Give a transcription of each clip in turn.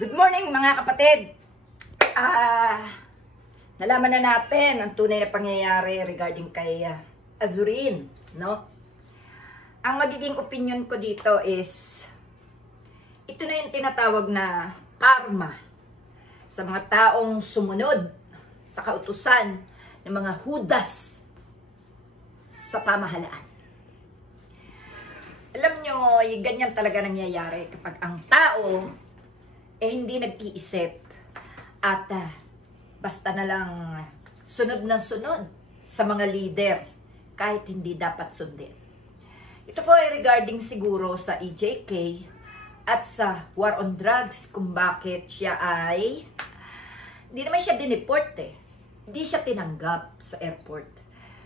Good morning mga kapatid. Nalaman na natin ang tunay na pangyayari regarding kay Azurin, no? Ang magiging opinion ko dito is ito na yung tinatawag na karma sa mga taong sumunod sa kautusan ng mga hudas sa pamahalaan. Alam nyo, ganyan talaga nangyayari kapag ang tao hindi nag-iisip at basta na lang sunod ng sunod sa mga leader kahit hindi dapat sundin. Ito po ay regarding siguro sa EJK at sa war on drugs, kung bakit siya ay hindi naman siya dineport hindi siya tinanggap sa airport.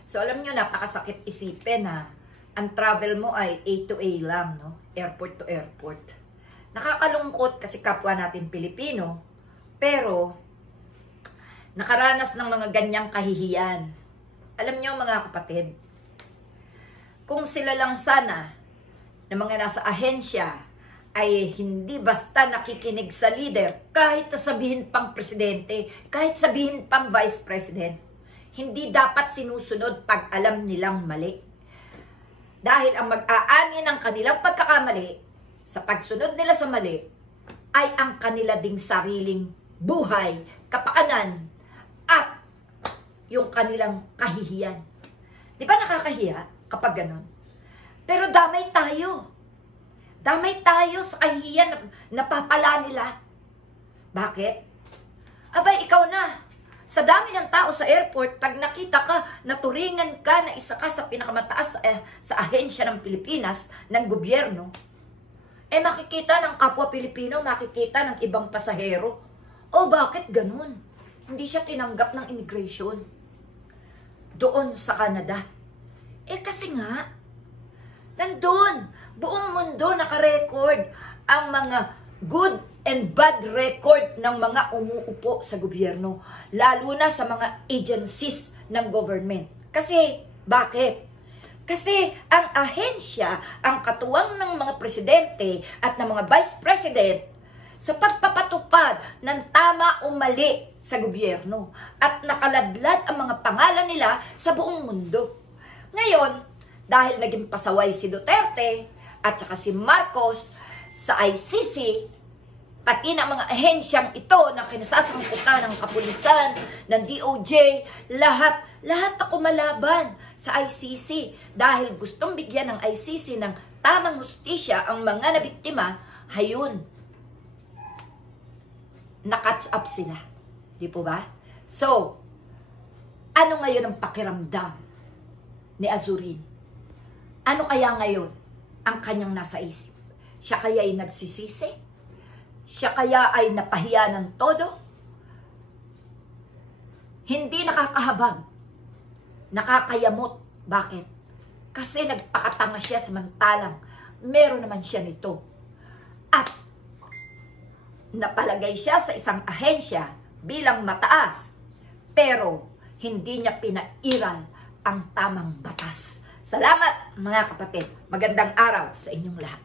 So alam nyo, napakasakit isipin na ang travel mo ay A to A lang, no? Airport to airport. Nakakalungkot kasi kapwa natin Pilipino, pero nakaranas ng mga ganyang kahihiyan. Alam nyo mga kapatid, kung sila lang sana na mga nasa ahensya ay hindi basta nakikinig sa leader, kahit sabihin pang presidente, kahit sabihin pang vice president, hindi dapat sinusunod pag alam nilang mali. Dahil ang mag-aani ng kanilang pagkakamali sa pagsunod nila sa mali ay ang kanila ding sariling buhay, kapakanan, at yung kanilang kahihiyan. Di ba nakakahiya kapag ganon? Pero damay tayo. Damay tayo sa kahihiyan na napapala nila. Bakit? Abay, ikaw na. Sa dami ng tao sa airport, pag nakita ka, naturingan ka na isa ka sa pinakamataas sa ahensya ng Pilipinas, ng gobyerno, makikita ng kapwa Pilipino, makikita ng ibang pasahero. O bakit ganun? Hindi siya tinanggap ng immigration doon sa Canada. Kasi nga, nandun, buong mundo nakarecord ang mga good and bad record ng mga umuupo sa gobyerno, lalo na sa mga agencies ng government. Kasi, bakit? Kasi ang ahensya, ang katuwang ng mga presidente at ng mga vice president sa pagpapatupad ng tama o mali sa gobyerno at nakaladlad ang mga pangalan nila sa buong mundo. Ngayon, dahil naging pasaway si Duterte at saka si Marcos sa ICC, pati na mga ahensyang ito na kinasasangkutan ng kapulisan, ng DOJ, lahat na kumalaban sa ICC dahil gustong bigyan ng ICC ng tamang hustisya ang mga nabiktima. Hayun, na-catch up sila. Di po ba? So, ano ngayon ang pakiramdam ni Azurin? Ano kaya ngayon ang kanyang nasa isip? Siya kaya ay nagsisisi? Siya kaya ay napahiya ng todo? Hindi nakakahabag. Nakakayamot. Bakit? Kasi nagpakatanga siya samantalang meron naman siya nito. At napalagay siya sa isang ahensya bilang mataas. Pero hindi niya pinairal ang tamang batas. Salamat mga kapatid. Magandang araw sa inyong lahat.